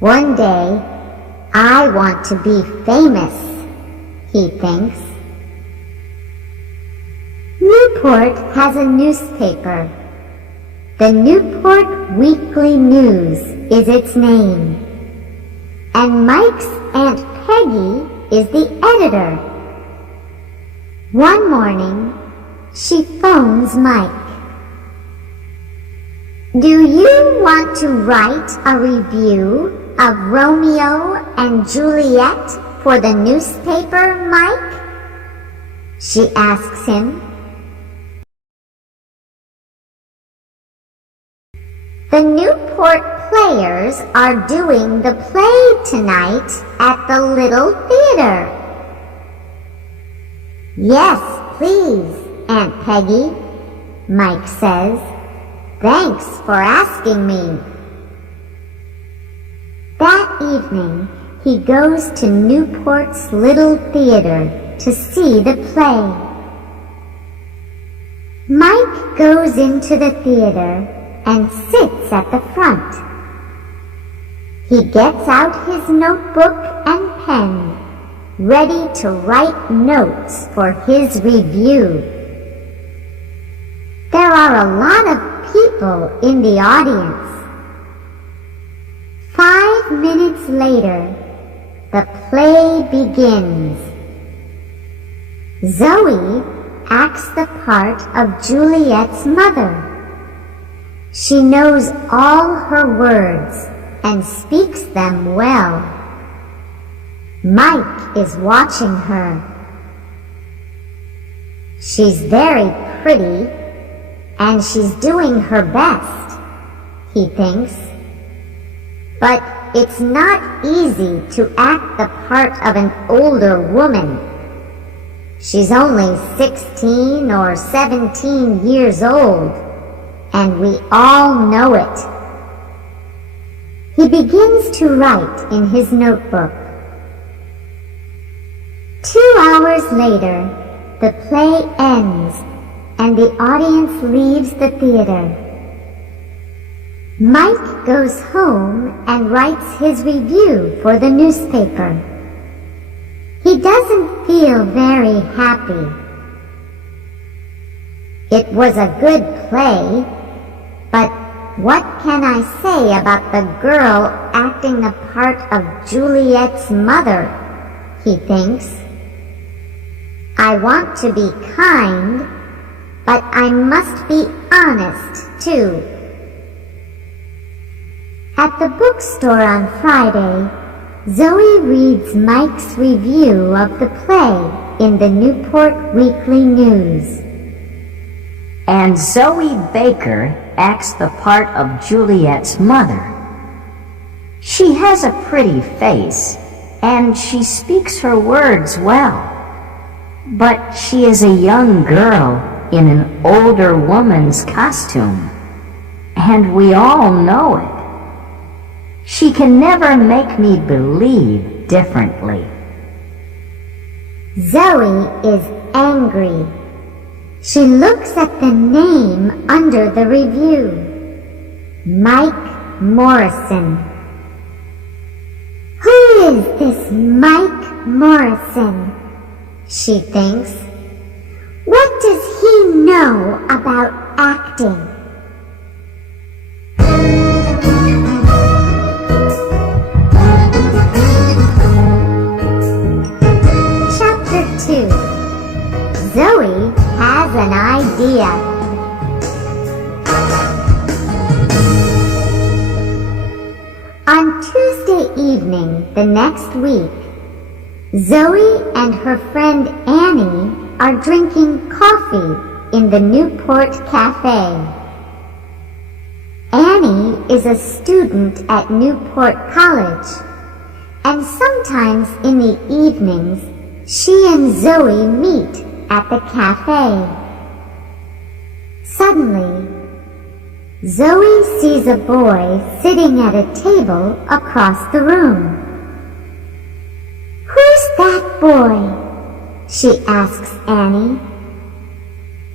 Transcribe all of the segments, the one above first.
One day, I want to be famous, he thinks. Newport has a newspaper. The Newport Weekly News is its name. And Mike's Aunt Peggy is the editor. One morning, she phones Mike. Do you want to write a review of Romeo and Juliet for the newspaper, Mike? She asks him. The Newport Players are doing the play tonight at the Little Theater. Yes, please, Aunt Peggy, Mike says. Thanks for asking me. That evening, he goes to Newport's Little Theater to see the play. Mike goes into the theater and sits at the front. He gets out his notebook and pen, ready to write notes for his review. There are a lot of people in the audience. 5 minutes later, the play begins. Zoe acts the part of Juliet's mother. She knows all her words and speaks them well. Mike is watching her. She's very pretty, and she's doing her best, he thinks. But it's not easy to act the part of an older woman. She's only 16 or 17 years old, and we all know it. He begins to write in his notebook. 2 hours later, the play ends and the audience leaves the theater. Mike goes home and writes his review for the newspaper. He doesn't feel very happy. It was a good play, but what can I say about the girl acting the part of Juliet's mother, he thinks. I want to be kind, but I must be honest, too. At the bookstore on Friday, Zoe reads Mike's review of the play in the Newport Weekly News. And Zoe Baker acts the part of Juliet's mother. She has a pretty face, and she speaks her words well. But she is a young girl in an older woman's costume, and we all know it. She can never make me believe differently. Zoe is angry. She looks at the name under the review. Mike Morrison. Who is this Mike Morrison? She thinks. What does he know about acting? Chapter 2. Zoe has an idea. On Tuesday evening the next week, Zoe and her friend Annie are drinking coffee in the Newport Cafe. Annie is a student at Newport College, and sometimes in the evenings she and Zoe meet at the cafe. Suddenly, Zoe sees a boy sitting at a table across the room. Who's that boy? She asks Annie.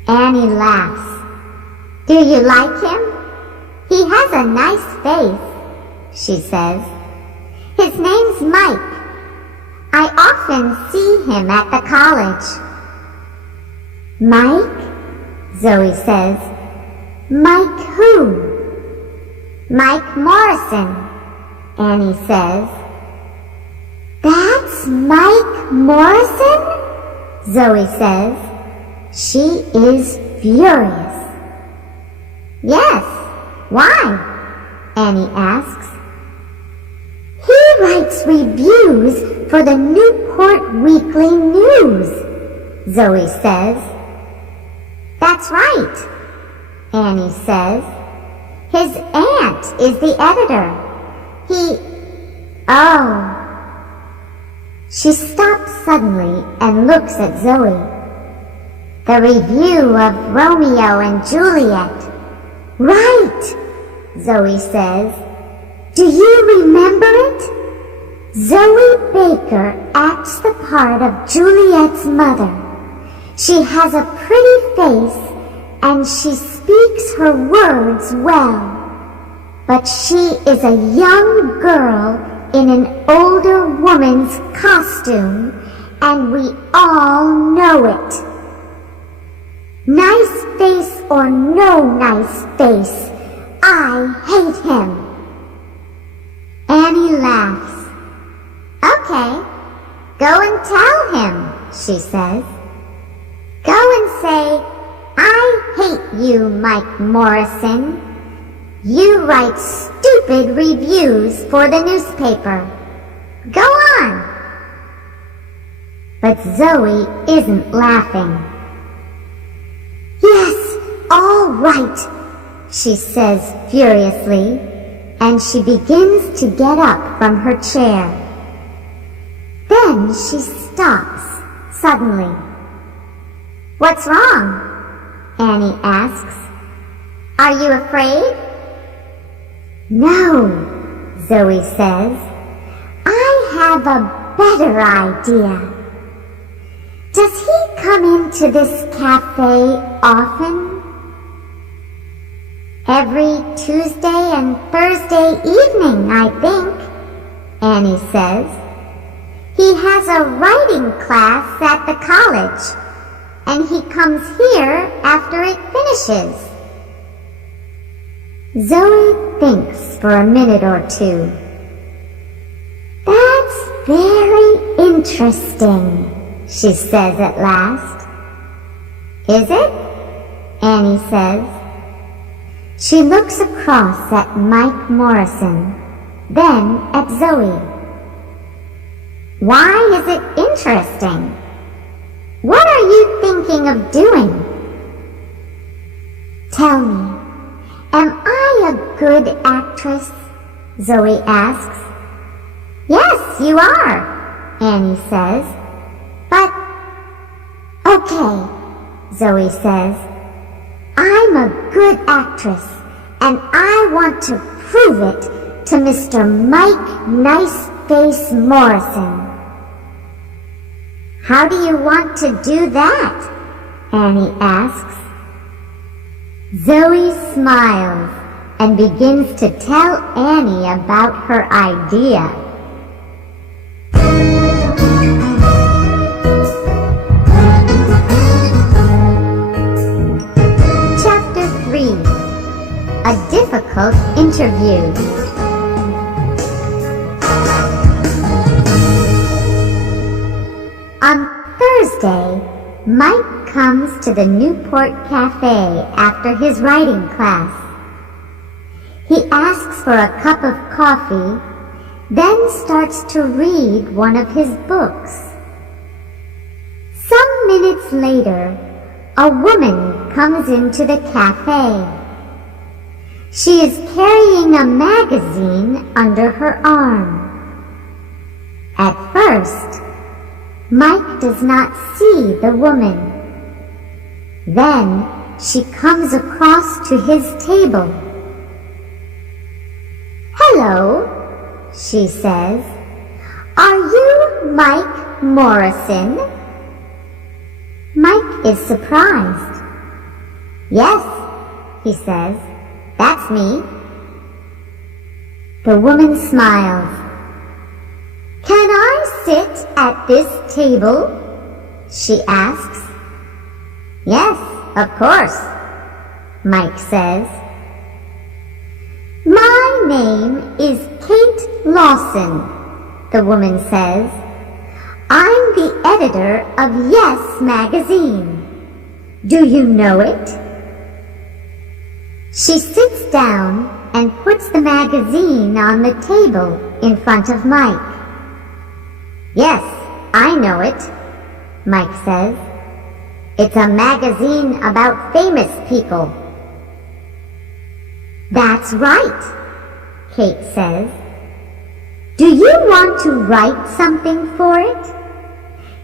Annie laughs. Do you like him? He has a nice face, she says. His name's Mike. I often see him at the college. Mike? Zoe says. Mike who? Mike Morrison, Annie says. That's Mike Morrison? Zoe says. She is furious. Yes, why? Annie asks. He writes reviews for the Newport Weekly News, Zoe says. That's right, Annie says. His aunt is the editor. Oh. She stops suddenly and looks at Zoe. The review of Romeo and Juliet. Right, Zoe says. Do you remember it? Zoe Baker acts the part of Juliet's mother. She has a pretty face and she speaks her words well. But she is a young girl in an older woman's costume, and we all know it. Nice face or no nice face, I hate him. Annie laughs. Okay, go and tell him, she says. Go and say, I hate you, Mike Morrison. You write stupid reviews for the newspaper. Go on. But Zoe isn't laughing. Yes, all right, she says furiously, and she begins to get up from her chair. Then she stops suddenly. What's wrong? Annie asks. Are you afraid? No, Zoe says. I have a better idea. Does he come into this cafe often? Every Tuesday and Thursday evening, I think, Annie says. He has a writing class at the college, and he comes here after it finishes. Zoe thinks for a minute or two. That's very interesting, she says at last. Is it? Annie says. She looks across at Mike Morrison, then at Zoe. Why is it interesting? What are you thinking of doing? Tell me, am I a good actress? Zoe asks. Yes, you are, Annie says. But, okay, Zoe says. I'm a good actress, and I want to prove it to Mr. Mike Niceface Morrison. How do you want to do that? Annie asks. Zoe smiles and begins to tell Annie about her idea. Chapter 3. A difficult interview. On Thursday, Mike comes to the Newport Cafe after his writing class. He asks for a cup of coffee, then starts to read one of his books. Some minutes later, a woman comes into the cafe. She is carrying a magazine under her arm. At first, Mike does not see the woman. Then she comes across to his table. Hello, she says. Are you Mike Morrison? Mike is surprised. Yes, he says. That's me. The woman smiles. "Can I sit at this table?" she asks. "Yes, of course," Mike says. "My name is Kate Lawson," the woman says. "I'm the editor of Yes magazine. Do you know it?" She sits down and puts the magazine on the table in front of Mike. "Yes, I know it," Mike says. "It's a magazine about famous people." "That's right," Kate says. "Do you want to write something for it?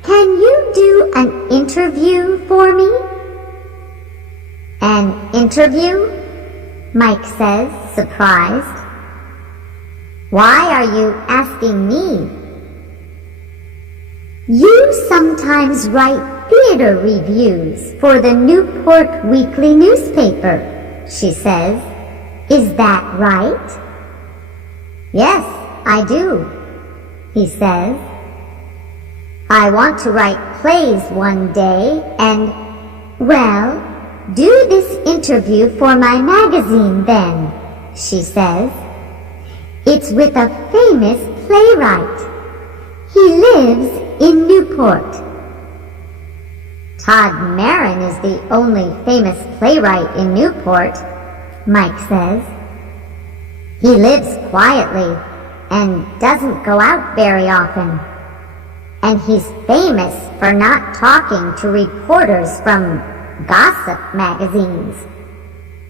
Can you do an interview for me?" "An interview?" Mike says, surprised. "Why are you asking me?" "You sometimes write theater reviews for the Newport Weekly newspaper," she says. "Is that right?" "Yes, I do," he says. "I want to write plays one day and, well, do this interview for my magazine then," she says. "It's with a famous playwright. He lives in Newport." "Todd Marin is the only famous playwright in Newport," Mike says. "He lives quietly and doesn't go out very often. And he's famous for not talking to reporters from gossip magazines.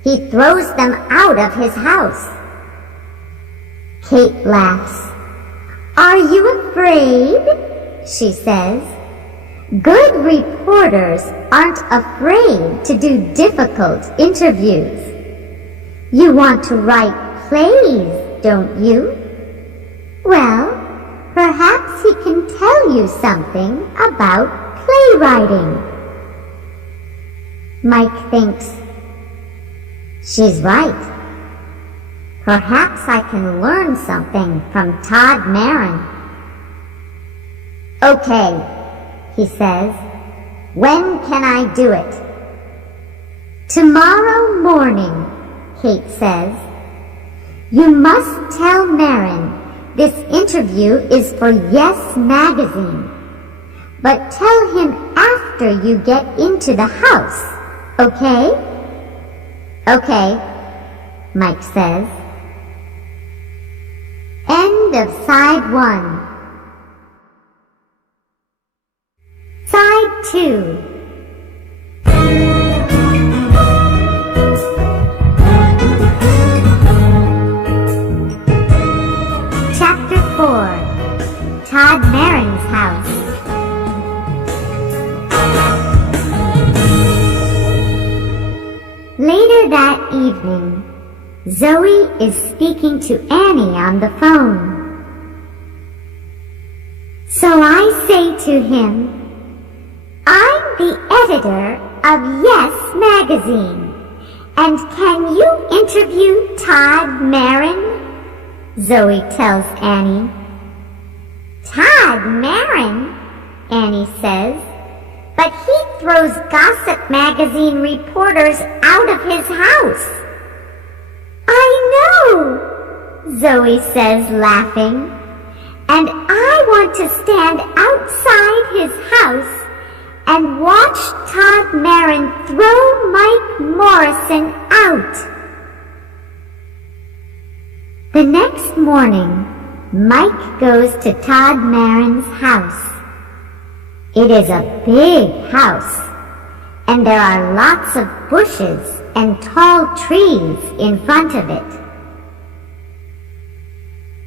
He throws them out of his house." Kate laughs. "Are you afraid?" she says. "Good reporters aren't afraid to do difficult interviews. You want to write plays, don't you? Well, perhaps he can tell you something about playwriting." Mike thinks, "She's right. Perhaps I can learn something from Todd Marin." "Okay," he says. "When can I do it?" "Tomorrow morning," Kate says. "You must tell Marin this interview is for Yes magazine. But tell him after you get into the house, okay?" "Okay," Mike says. End of Side 1. Side 2. Chapter 4. Todd Marin's house. Later that evening, Zoe is speaking to Annie on the phone. So I say to him, "I'm the editor of Yes magazine, and can you interview Todd Marin?" Zoe tells Annie. "Todd Marin?" Annie says. "But he throws gossip magazine reporters out of his house." "I know," Zoe says, laughing. "And I want to stand outside his house and watch Todd Marin throw Mike Morrison out." The next morning, Mike goes to Todd Marin's house. It is a big house, and there are lots of bushes and tall trees in front of it.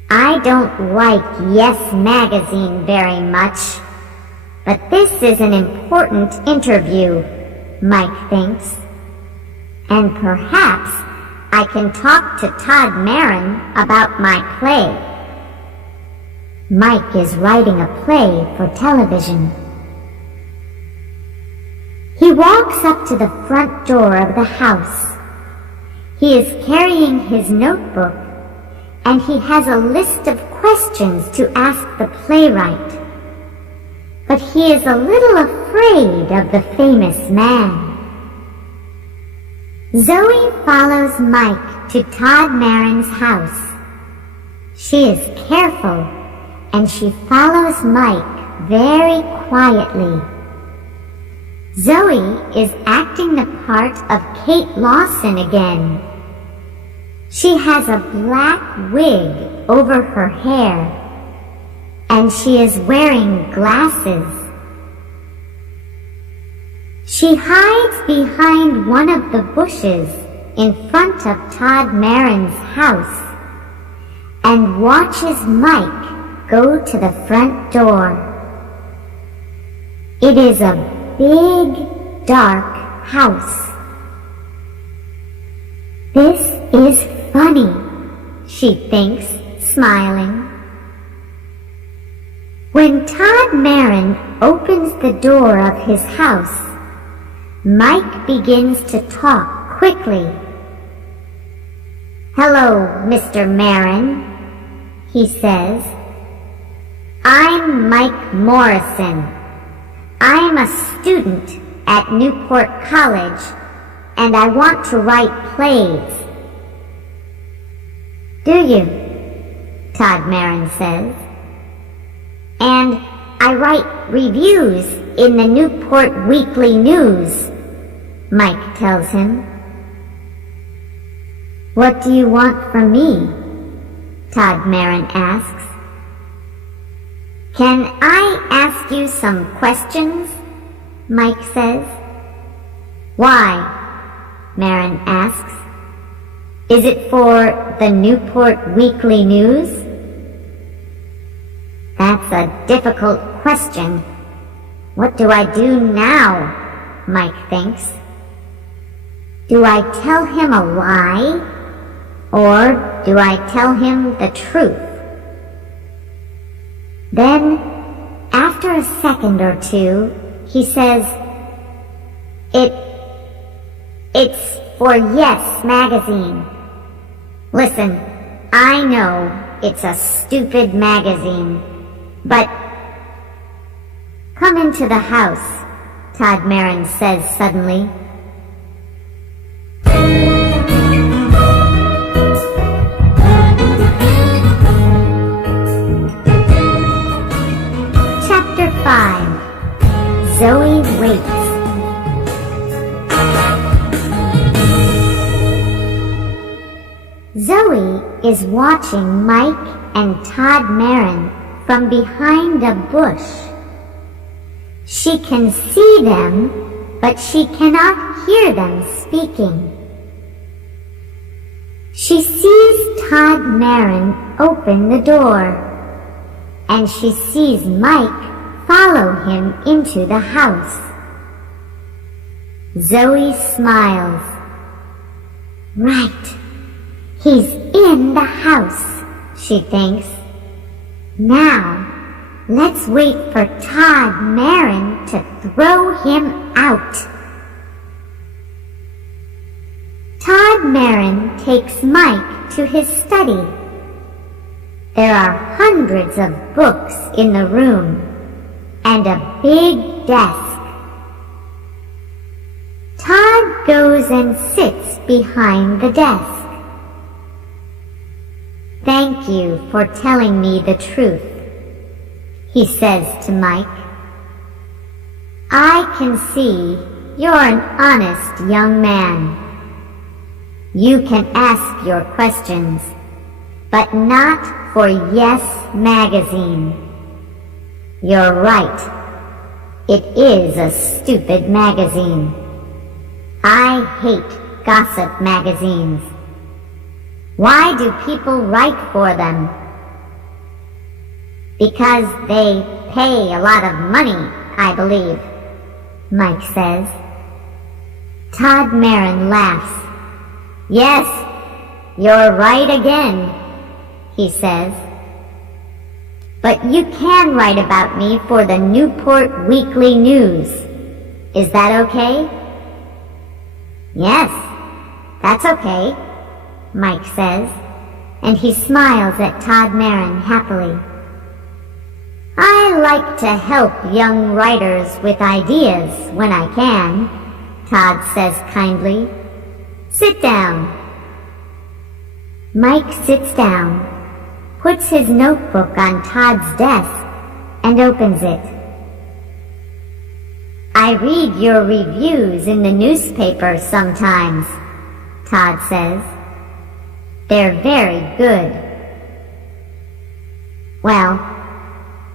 "I don't like Yes magazine very much, but this is an important interview," Mike thinks. "And perhaps I can talk to Todd Marin about my play." Mike is writing a play for television. He walks up to the front door of the house. He is carrying his notebook, and he has a list of questions to ask the playwright, but he is a little afraid of the famous man. Zoe follows Mike to Todd Marin's house. She is careful, and she follows Mike very quietly. Zoe is acting the part of Kate Lawson again. She has a black wig over her hair, and she is wearing glasses. She hides behind one of the bushes in front of Todd Marin's house and watches Mike go to the front door. It is a big, dark house. This is funny, she thinks, smiling. When Todd Marin opens the door of his house, Mike begins to talk quickly. "Hello, Mr. Marin," he says. "I'm Mike Morrison. I'm a student at Newport College, and I want to write plays." "Do you?" Todd Marin says. "And I write reviews in the Newport Weekly News," Mike tells him. "What do you want from me?" Todd Marin asks. "Can I ask you some questions?" Mike says. "Why?" Marin asks. "Is it for the Newport Weekly News?" "That's a difficult question. What do I do now?" Mike thinks. Do I tell him a lie, or do I tell him the truth? Then, after a second or two, he says, It's for Yes magazine. Listen, I know it's a stupid magazine, but..." "Come into the house," Todd Marin says suddenly. Chapter 5. Zoes Weight. Zoe is watching Mike and Todd Marin from behind a bush. She can see them, but she cannot hear them speaking. She sees Todd Marin open the door, and she sees Mike follow him into the house. Zoe smiles. "Right. He's in the house," she thinks. "Now, let's wait for Todd Marin to throw him out." Todd Marin takes Mike to his study. There are hundreds of books in the room and a big desk. Todd goes and sits behind the desk. "Thank you for telling me the truth," he says to Mike. "I can see you're an honest young man. You can ask your questions, but not for Yes magazine. You're right. It is a stupid magazine. I hate gossip magazines. Why do people write for them?" "Because they pay a lot of money, I believe," Mike says. Todd Marin laughs. "Yes, you're right again," he says. "But you can write about me for the Newport Weekly News. Is that okay?" "Yes, that's okay," Mike says, and he smiles at Todd Marin happily. I like to help young writers with ideas when I can, Todd says kindly. Sit down. Mike sits down, puts his notebook on Todd's desk, and opens it. I read your reviews in the newspaper sometimes, Todd says. They're very good. Well,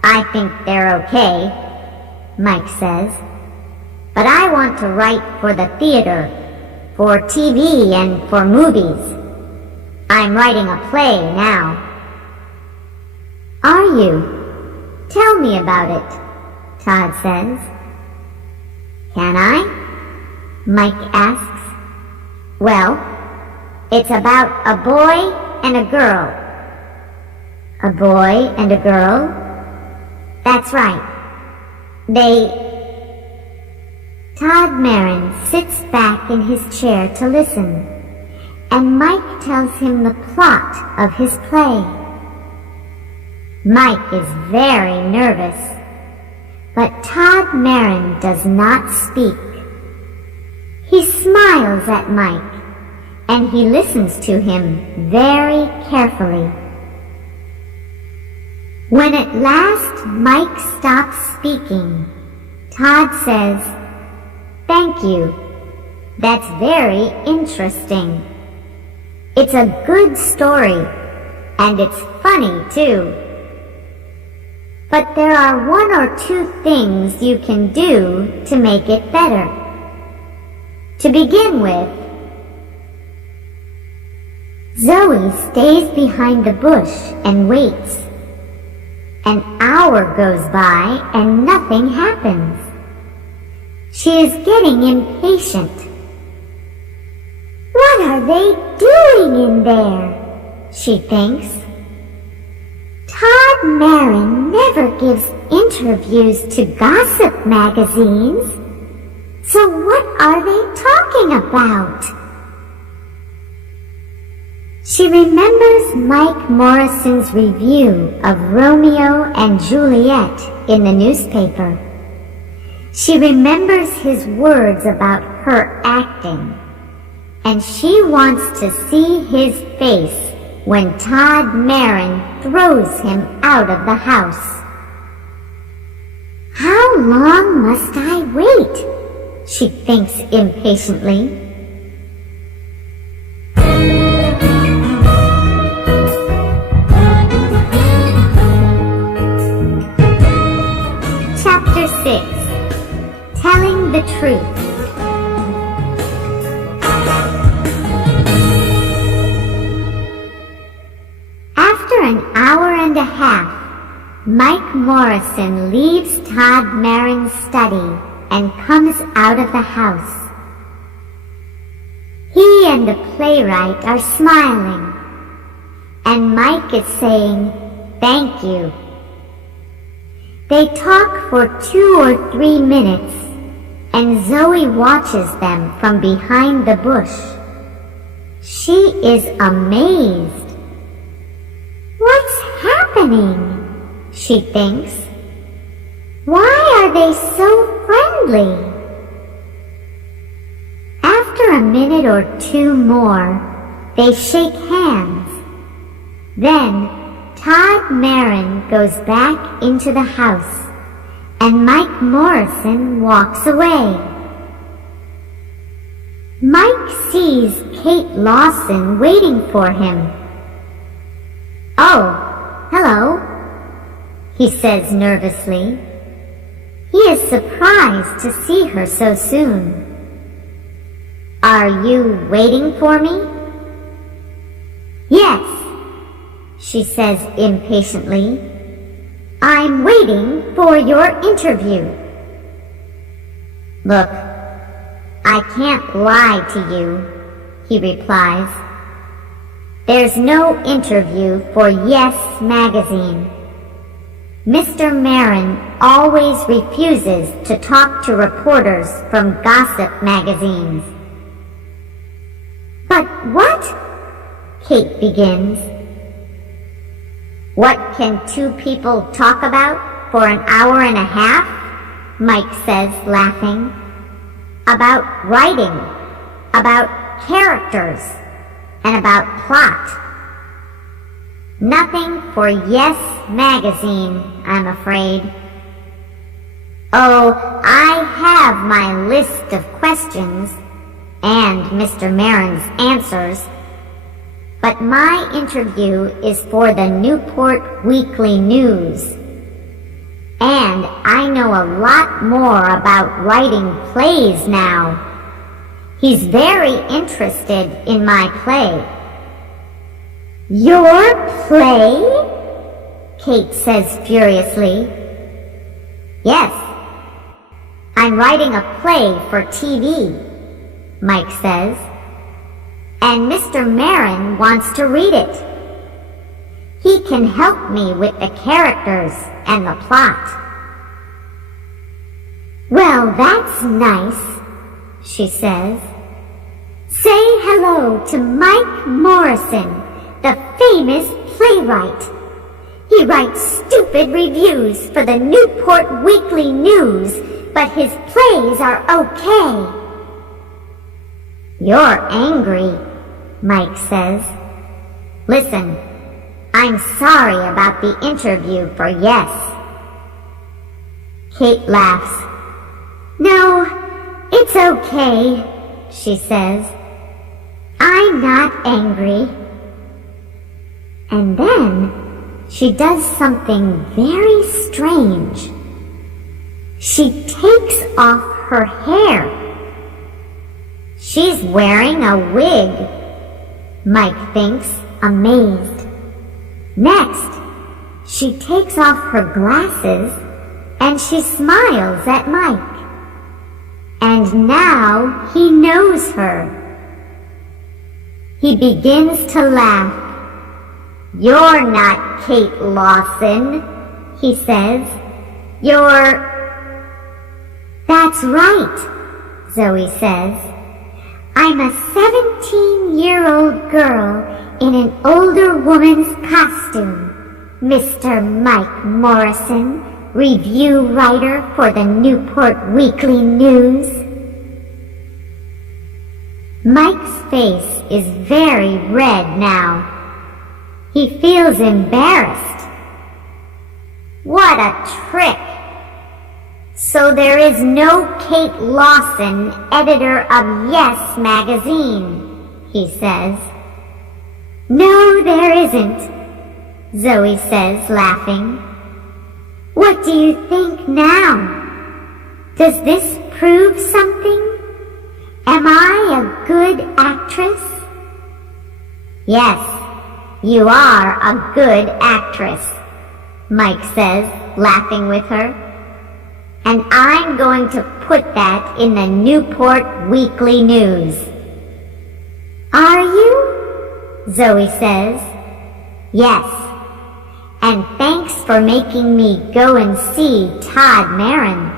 I think they're okay, Mike says. But I want to write for the theater, for TV, and for movies. I'm writing a play now. Are you? Tell me about it, Todd says. Can I? Mike asks. Well, it's about a boy and a girl. A boy and a girl? That's right. Todd Marin sits back in his chair to listen, and Mike tells him the plot of his play. Mike is very nervous, but Todd Marin does not speak. He smiles at Mike, and he listens to him very carefully. When at last Mike stops speaking, Todd says, "Thank you. That's very interesting. It's a good story, and it's funny too. But there are one or two things you can do to make it better. To begin with, Zoe stays behind the bush and waits. An hour goes by and nothing happens. She is getting impatient. What are they doing in there? She thinks. Todd Marin never gives interviews to gossip magazines. So what are they talking about? She remembers Mike Morrison's review of Romeo and Juliet in the newspaper. She remembers his words about her acting, and she wants to see his face when Todd Marin throws him out of the house. How long must I wait? She thinks impatiently. Chapter 6. Telling the Truth. After an hour and a half, Mike Morrison leaves Todd Marin's study and comes out of the house. He and the playwright are smiling, and Mike is saying, "Thank you." They talk for 2 or 3 minutes, and Zoe watches them from behind the bush. She is amazed. What's happening? She thinks. Why are they so friendly? After a minute or 2 more, they shake hands. Then Todd Marin goes back into the house, and Mike Morrison walks away. Mike sees Kate Lawson waiting for him. "Oh, hello," he says nervously. He is surprised to see her so soon. "Are you waiting for me?" "Yes," she says impatiently. "I'm waiting for your interview." "Look, I can't lie to you," he replies. "There's no interview for Yes magazine. Mr. Marin always refuses to talk to reporters from gossip magazines." "But what?" Kate begins. What can two people talk about for an hour and a half? Mike says, laughing. About writing, about characters, and about plot. Nothing for Yes Magazine, I'm afraid. Oh, I have my list of questions and Mr. Marin's answers, but my interview is for the Newport Weekly News, and I know a lot more about writing plays now. He's very interested in my play. Your play? Kate says furiously. Yes, I'm writing a play for TV, Mike says, and Mr. Marin wants to read it. He can help me with the characters and the plot. Well, that's nice, she says. Say hello to Mike Morrison, the famous playwright. He writes stupid reviews for the Newport Weekly News, but his plays are okay. You're angry, Mike says. Listen, I'm sorry about the interview for Yes. Kate laughs. No, it's okay, she says. I'm not angry. And then she does something very strange. She takes off her hair. She's wearing a wig, Mike thinks, amazed. Next, she takes off her glasses and she smiles at Mike. And now he knows her. He begins to laugh. You're not Kate Lawson, he says. You're... That's right, Zoe says. I'm a 17-year-old girl in an older woman's costume, Mr. Mike Morrison, review writer for the Newport Weekly News. Mike's face is very red now. He feels embarrassed. What a trick! So there is no Kate Lawson, editor of Yes Magazine, he says. No, there isn't, Zoe says, laughing. What do you think now? Does this prove something? Am I a good actress? Yes, you are a good actress, Mike says, laughing with her. And I'm going to put that in the Newport Weekly News. Are you? Zoe says. Yes. And thanks for making me go and see Todd Marin.